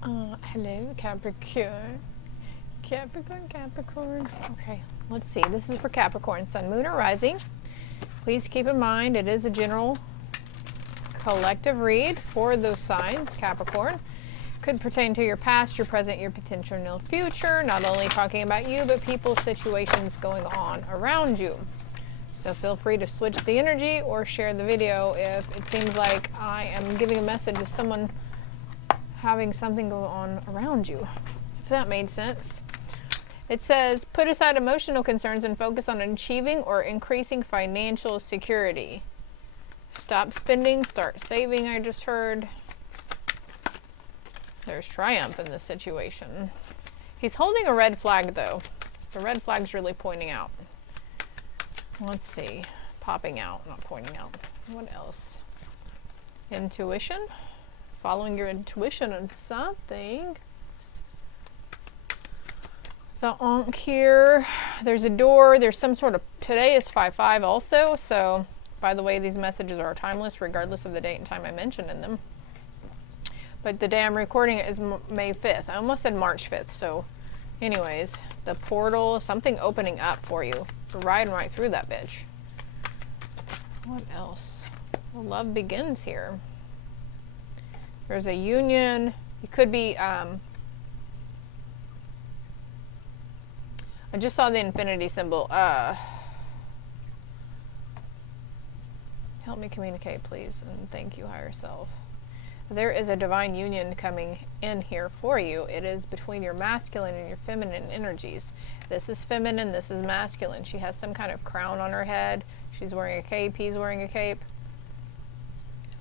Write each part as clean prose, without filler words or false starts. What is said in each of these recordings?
Hello, Capricorn. Capricorn. Okay, let's see. This is for Capricorn, Sun, Moon, or Rising. Please keep in mind it is a general collective read for those signs, Capricorn. Could pertain to your past, your present, your potential near future. Not only talking about you, but people, situations going on around you. So feel free to switch the energy or share the video if it seems like I am giving a message to someone having something go on around you, if that made sense. It says, put aside emotional concerns and focus on achieving or increasing financial security. Stop spending, start saving, I just heard. There's triumph in this situation. He's holding a red flag though. The red flag's really pointing out. Let's see, popping out, not pointing out. What else? Intuition. Following your intuition on something. The Ankh here. There's a door. There's some sort of, today is 5/5 also. So, by the way, these messages are timeless regardless of the date and time I mentioned in them. But the day I'm recording it is May 5th. I almost said March 5th. So, anyways, the portal, something opening up for you. You're riding right through that bitch. What else? Well, love begins here. There's a union. You could be, I just saw the infinity symbol. Help me communicate, please. And thank you, higher self. There is a divine union coming in here for you. It is between your masculine and your feminine energies. This is feminine, this is masculine. She has some kind of crown on her head. She's wearing a cape, he's wearing a cape.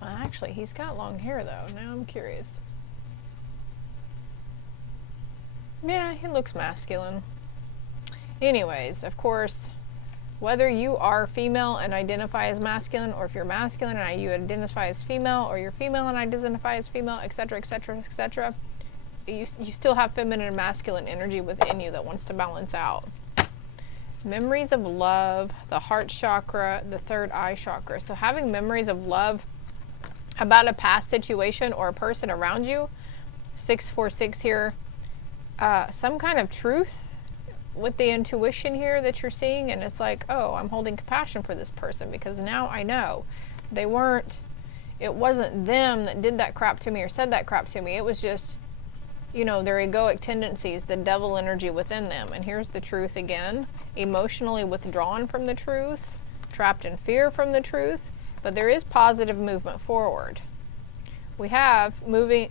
Well, actually, he's got long hair though. Now I'm curious. Yeah, he looks masculine. Anyways, of course, whether you are female and identify as masculine, or if you're masculine and you identify as female, or you're female and identify as female, etc., etc., etc., you still have feminine and masculine energy within you that wants to balance out. Memories of love, the heart chakra, the third eye chakra. So having memories of love about a past situation or a person around you, 646 here, some kind of truth with the intuition here that you're seeing, and it's like, oh, I'm holding compassion for this person because now I know it wasn't them that did that crap to me or said that crap to me. It was just, you know, their egoic tendencies, the devil energy within them. And here's the truth again, emotionally withdrawn from the truth, trapped in fear from the truth, but there is positive movement forward. We have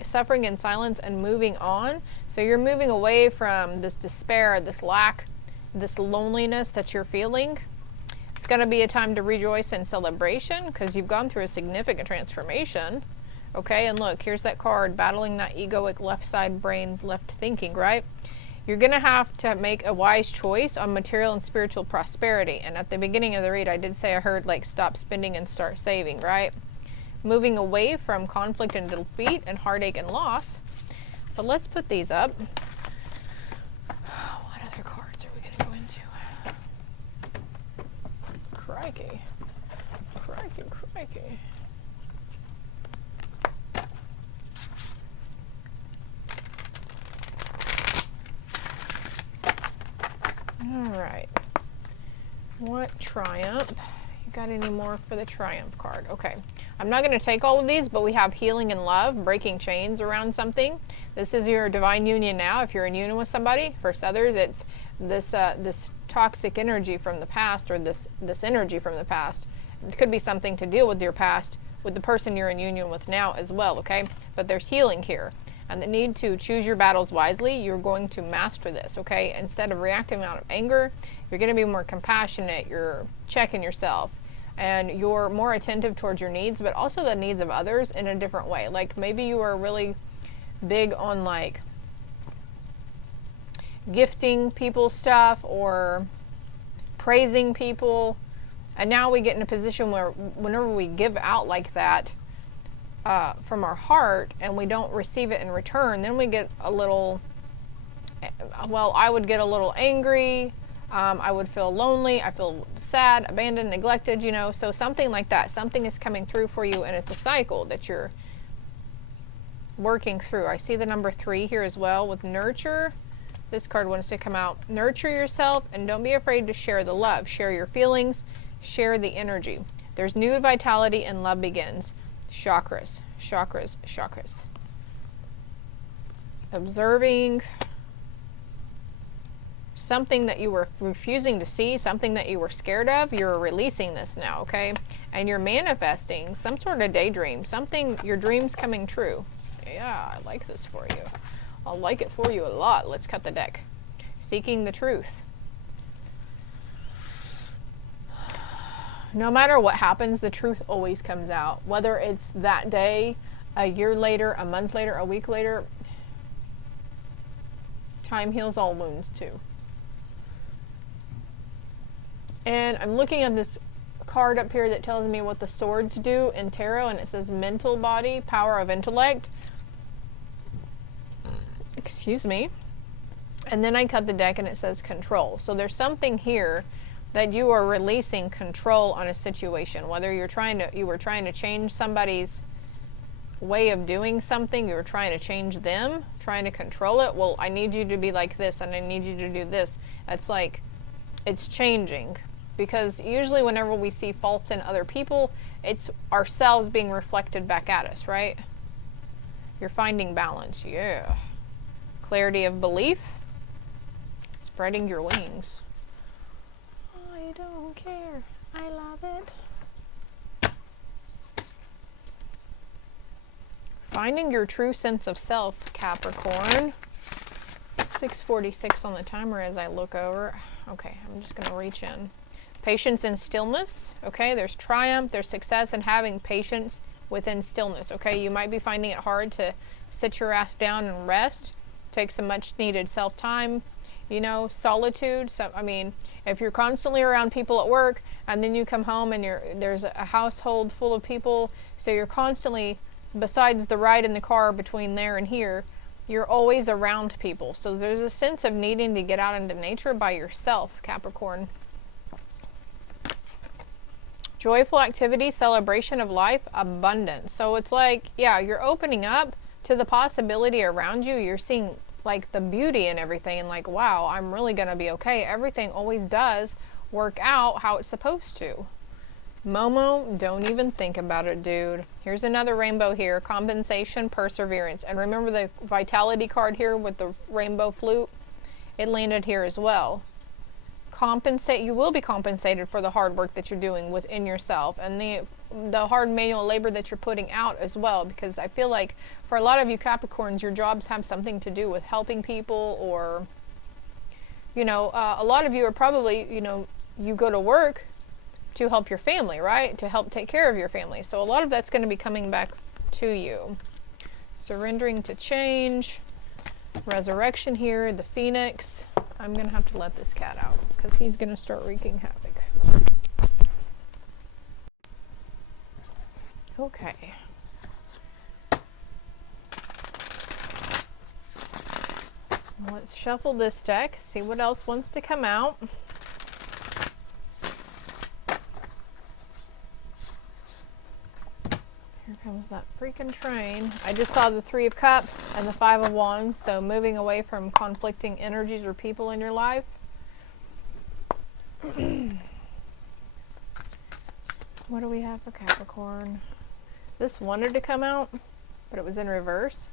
suffering in silence and moving on. So you're moving away from this despair, this lack, this loneliness that you're feeling. It's going to be a time to rejoice and celebration because you've gone through a significant transformation. Okay, and look, here's that card, battling that egoic left side brain, left thinking, right? You're going to have to make a wise choice on material and spiritual prosperity. And at the beginning of the read, I did say I heard like stop spending and start saving, right? Moving away from conflict and defeat and heartache and loss. But let's put these up. What other cards are we going to go into? Crikey. Crikey, crikey. All right. What triumph? You got any more for the triumph card? Okay. I'm not going to take all of these, but we have healing and love, breaking chains around something. This is your divine union now. If you're in union with somebody, for others, it's this toxic energy from the past, or this energy from the past. It could be something to deal with your past with the person you're in union with now as well, okay? But there's healing here. And the need to choose your battles wisely, you're going to master this, okay? Instead of reacting out of anger, you're going to be more compassionate, you're checking yourself, and you're more attentive towards your needs, but also the needs of others in a different way. Like maybe you are really big on like gifting people stuff or praising people, and now we get in a position where whenever we give out like that, from our heart and we don't receive it in return, then we get a little, well, I would get a little angry, I would feel lonely, I feel sad, abandoned, neglected, you know, so something like that. Something is coming through for you, and it's a cycle that you're working through. I see the number 3 here as well with nurture. This card wants to come out. Nurture yourself and don't be afraid to share the love. Share your feelings. Share the energy. There's new vitality and love begins. Chakras, chakras, chakras. Observing something that you were refusing to see, something that you were scared of, you're releasing this now, okay? And you're manifesting some sort of daydream, something, your dream's coming true. Yeah, I like this for you. I'll like it for you a lot. Let's cut the deck. Seeking the truth. No matter what happens, the truth always comes out. Whether it's that day, a year later, a month later, a week later, time heals all wounds too. And I'm looking at this card up here that tells me what the swords do in tarot, and it says mental body, power of intellect. Excuse me. And then I cut the deck and it says control. So there's something here that you are releasing control on a situation, whether you were trying to change somebody's way of doing something, you were trying to change them, trying to control it. Well, I need you to be like this and I need you to do this. It's like, it's changing. Because usually whenever we see faults in other people, it's ourselves being reflected back at us, right? You're finding balance, yeah. Clarity of belief, spreading your wings. I don't care, I love it. Finding your true sense of self, Capricorn. 6:46 on the timer as I look over. Okay, I'm just gonna reach in. Patience and stillness, okay? There's triumph, there's success in having patience within stillness, okay? You might be finding it hard to sit your ass down and rest, take some much needed self-time, you know, solitude. So, I mean, if you're constantly around people at work and then you come home and there's a household full of people, so you're constantly, besides the ride in the car between there and here, you're always around people. So there's a sense of needing to get out into nature by yourself, Capricorn. Joyful activity, celebration of life, abundance. So it's like, yeah, you're opening up to the possibility around you. You're seeing like the beauty in everything and like, wow, I'm really gonna be okay. Everything always does work out how it's supposed to. Momo, don't even think about it, dude. Here's another rainbow here. Compensation, perseverance. And remember the vitality card here with the rainbow flute? It landed here as well. You will be compensated for the hard work that you're doing within yourself and the hard manual labor that you're putting out as well, because I feel like for a lot of you Capricorns, your jobs have something to do with helping people, or you know, a lot of you are probably, you know, you go to work to help your family, right? To help take care of your family. So a lot of that's going to be coming back to you. Surrendering to change. Resurrection here, the Phoenix. I'm going to have to let this cat out because he's going to start wreaking havoc. Okay. Let's shuffle this deck, see what else wants to come out. Here comes that freaking train. I just saw the 3 of Cups and the 5 of Wands, so moving away from conflicting energies or people in your life. What do we have for Capricorn? This wanted to come out, but it was in reverse.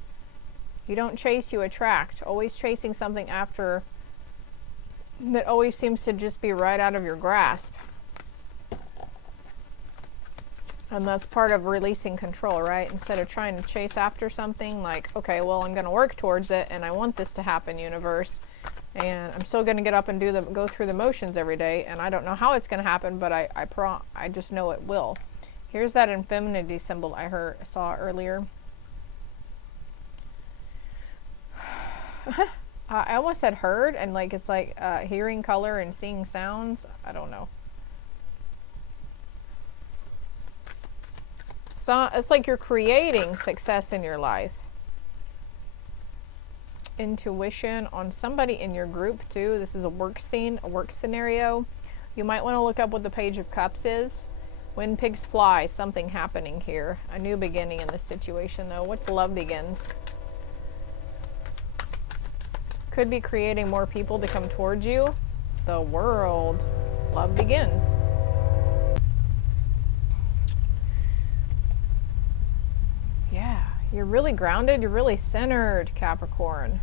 You don't chase, you attract. Always chasing something after that always seems to just be right out of your grasp. And that's part of releasing control, right? Instead of trying to chase after something like, okay, well, I'm going to work towards it and I want this to happen, universe. And I'm still going to get up and go through the motions every day. And I don't know how it's going to happen, but I just know it will. Here's that infinity symbol I saw earlier. I almost said heard, and like it's like hearing color and seeing sounds. I don't know. So it's like you're creating success in your life. Intuition on somebody in your group too. This is a work scene, a work scenario. You might want to look up what the Page of Cups is. When pigs fly, something happening here. A new beginning in this situation, though. What's love begins? Could be creating more people to come towards you. The World. Love begins. Yeah, you're really grounded. You're really centered, Capricorn.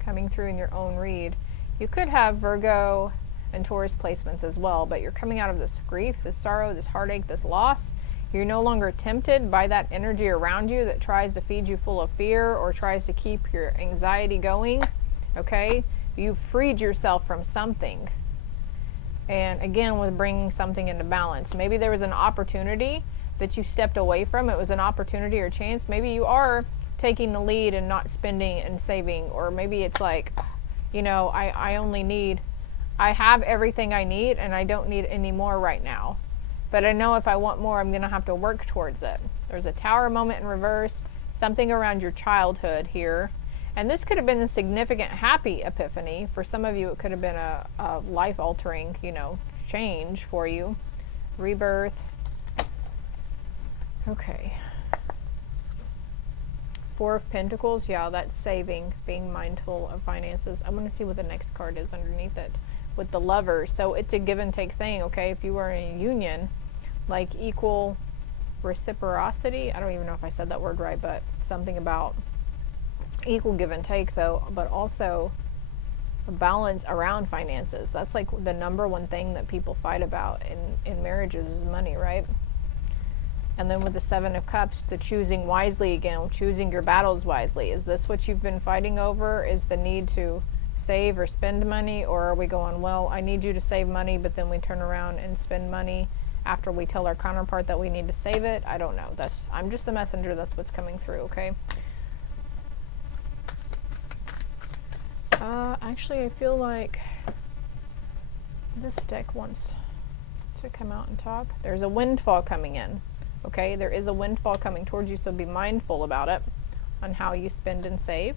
Coming through in your own read. You could have Virgo and Taurus placements as well, but you're coming out of this grief, this sorrow, this heartache, this loss. You're no longer tempted by that energy around you that tries to feed you full of fear or tries to keep your anxiety going. Okay, you've freed yourself from something, and again, with bringing something into balance. Maybe there was an opportunity that you stepped away from. It was an opportunity or chance. Maybe you are taking the lead and not spending and saving, or maybe it's like, you know, I have everything I need and I don't need any more right now. But I know if I want more, I'm going to have to work towards it. There's a Tower moment in reverse, something around your childhood here. And this could have been a significant happy epiphany. For some of you, it could have been a life-altering, you know, change for you. Rebirth. Okay. Four of Pentacles. Yeah, that's saving, being mindful of finances. I want to see what the next card is underneath it. With the Lovers. So it's a give and take thing, okay? If you are in a union, like equal reciprocity. I don't even know if I said that word right, but something about equal give and take, though, but also a balance around finances. That's like the number one thing that people fight about in marriages is money, right? And then with the Seven of Cups, the choosing wisely again, choosing your battles wisely. Is this what you've been fighting over? Is the need to save or spend money? Or are we going, well, I need you to save money, but then we turn around and spend money after we tell our counterpart that we need to save it? I don't know. I'm just a messenger. That's what's coming through, okay? Actually, I feel like this deck wants to come out and talk. There's a windfall coming in, okay? There is a windfall coming towards you, so be mindful about it, on how you spend and save.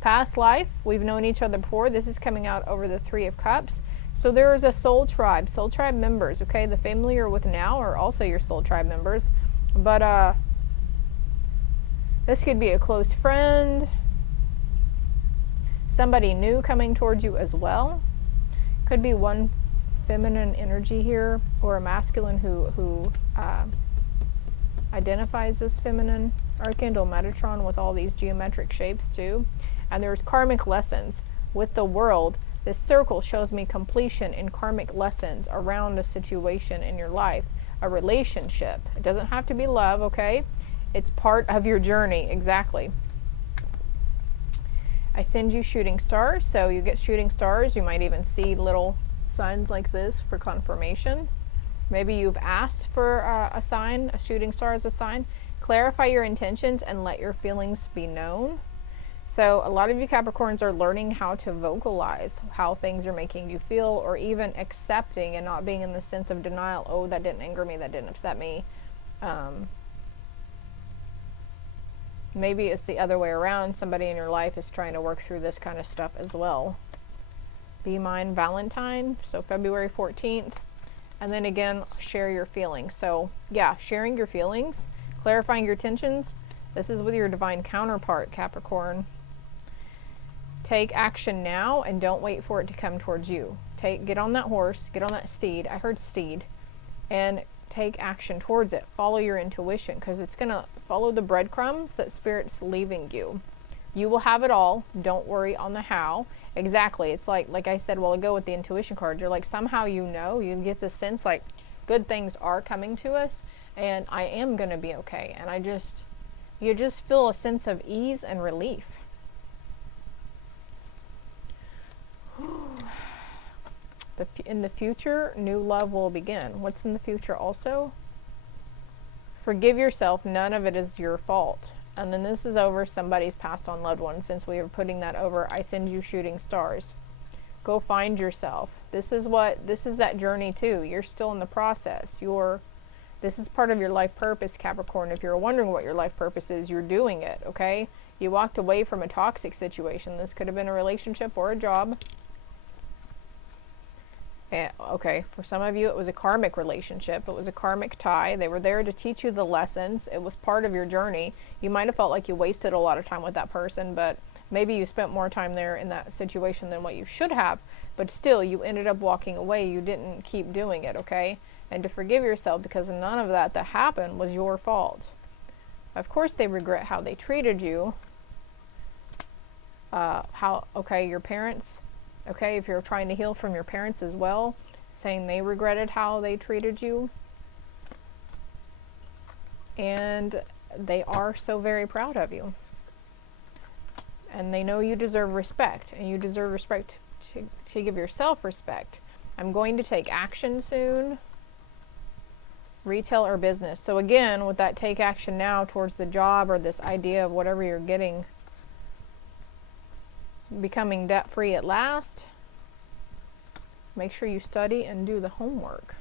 Past life, we've known each other before. This is coming out over the Three of Cups. So there is a soul tribe members, okay? The family you're with now are also your soul tribe members. But this could be a close friend, somebody new coming towards you as well. Could be one feminine energy here, or a masculine who identifies as feminine. Archangel Metatron with all these geometric shapes too. And there's karmic lessons with the World. This circle shows me completion in karmic lessons around a situation in your life, a relationship. It doesn't have to be love, okay? It's part of your journey, exactly. I send you shooting stars, so you get shooting stars. You might even see little signs like this for confirmation. Maybe you've asked for a sign, a shooting star as a sign. Clarify your intentions and let your feelings be known. So a lot of you Capricorns are learning how to vocalize how things are making you feel, or even accepting and not being in the sense of denial. Oh, that didn't anger me, that didn't upset me. Maybe it's the other way around. Somebody in your life is trying to work through this kind of stuff as well. Be Mine Valentine, so February 14th. And then again, share your feelings. So yeah, sharing your feelings, clarifying your intentions. This is with your divine counterpart, Capricorn. Take action now and don't wait for it to come towards you. Get on that horse, get on that steed. I heard steed. And take action towards it. Follow your intuition, because it's going to follow the breadcrumbs that Spirit's leaving you. You will have it all. Don't worry on the how. Exactly. It's like I said a while ago with the intuition card. You're like, somehow you get this sense like good things are coming to us and I am going to be okay. And you just feel a sense of ease and relief. In the future, new love will begin. What's in the future also? Forgive yourself. None of it is your fault. And then this is over somebody's passed on loved one. Since we are putting that over, I send you shooting stars. Go find yourself. This is that journey too. You're still in the process. This is part of your life purpose, Capricorn. If you're wondering what your life purpose is, you're doing it, okay? You walked away from a toxic situation. This could have been a relationship or a job. Okay, for some of you, it was a karmic relationship. It was a karmic tie. They were there to teach you the lessons. It was part of your journey. You might have felt like you wasted a lot of time with that person, but maybe you spent more time there in that situation than what you should have. But still, you ended up walking away. You didn't keep doing it, okay? And to forgive yourself, because none of that happened was your fault. Of course, they regret how they treated you. Your parents. Okay, if you're trying to heal from your parents as well, saying they regretted how they treated you. And they are so very proud of you. And they know you deserve respect, and you deserve respect to give yourself respect. I'm going to take action soon. Retail or business. So again, with that take action now towards the job or this idea of whatever you're getting, becoming debt-free at last. Make sure you study and do the homework.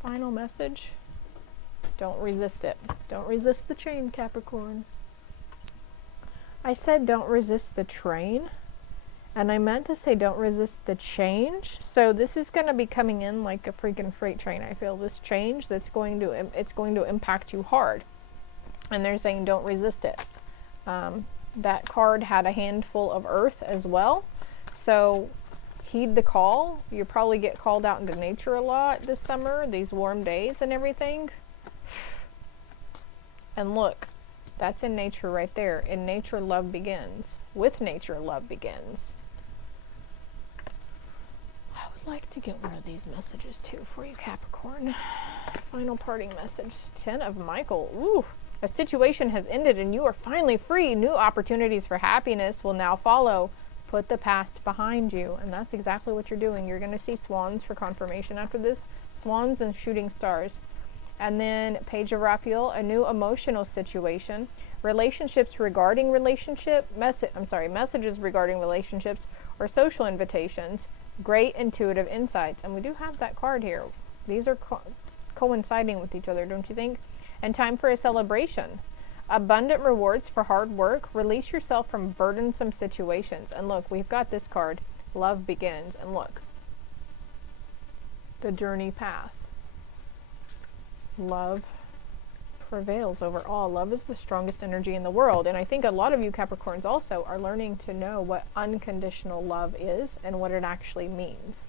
Final message. Don't resist it. Don't resist the chain, Capricorn. I said don't resist the train, and I meant to say don't resist the change. So this is going to be coming in like a freaking freight train. I feel this change it's going to impact you hard. And they're saying don't resist it. That card had a handful of earth as well. So heed the call. You probably get called out into nature a lot this summer, these warm days and everything. And look, that's in nature right there. In nature, love begins. With nature, love begins. I would like to get one of these messages too for you, Capricorn. Final parting message. 10 of Michael. Ooh. A situation has ended and you are finally free. New opportunities for happiness will now follow. Put the past behind you. And that's exactly what you're doing. You're going to see swans for confirmation after this. Swans and shooting stars. And then Page of Raphael, a new emotional situation. Relationships regarding messages regarding relationships or social invitations. Great intuitive insights. And we do have that card here. These are coinciding with each other, don't you think? And time for a celebration. Abundant rewards for hard work. Release yourself from burdensome situations. And look, we've got this card. Love begins. And look. The journey path. Love prevails over all. Love is the strongest energy in the world. And I think a lot of you Capricorns also are learning to know what unconditional love is and what it actually means.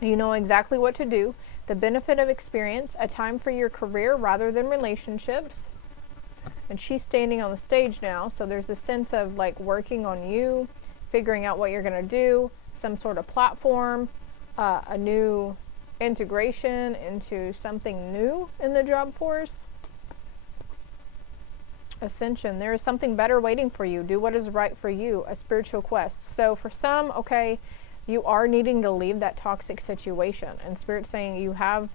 You know exactly what to do. The benefit of experience, a time for your career rather than relationships. And she's standing on the stage now, so there's a sense of like working on you, figuring out what you're going to do, some sort of platform, a new integration into something new in the job force. Ascension. There is something better waiting for you. Do what is right for you. A spiritual quest. So for some, okay, you are needing to leave that toxic situation. And Spirit's saying you have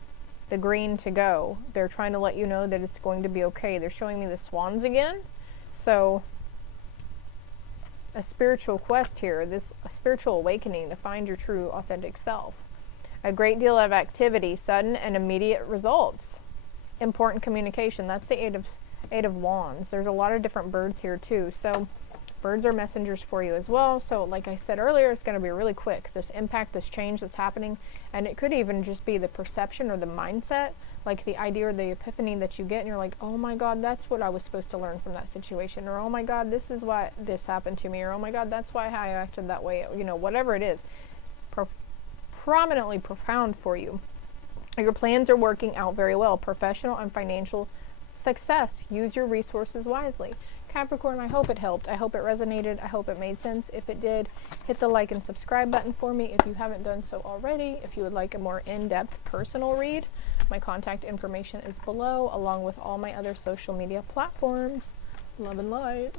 the green to go. They're trying to let you know that it's going to be okay. They're showing me the swans again. So a spiritual quest here. A spiritual awakening to find your true authentic self. A great deal of activity. Sudden and immediate results. Important communication. That's the Eight of Wands. There's a lot of different birds here too. So birds are messengers for you as well. So like I said earlier, it's going to be really quick. This impact, this change that's happening. And it could even just be the perception or the mindset, like the idea or the epiphany that you get. And you're like, oh my God, that's what I was supposed to learn from that situation. Or, oh my God, this is why this happened to me. Or, oh my God, that's why I acted that way. You know, whatever it is. Prominently profound for you. Your plans are working out very well. Professional and financial success. Use your resources wisely. Capricorn, I hope it helped. I hope it resonated. I hope it made sense. If it did, hit the like and subscribe button for me if you haven't done so already. If you would like a more in-depth personal read, my contact information is below, along with all my other social media platforms. Love and light.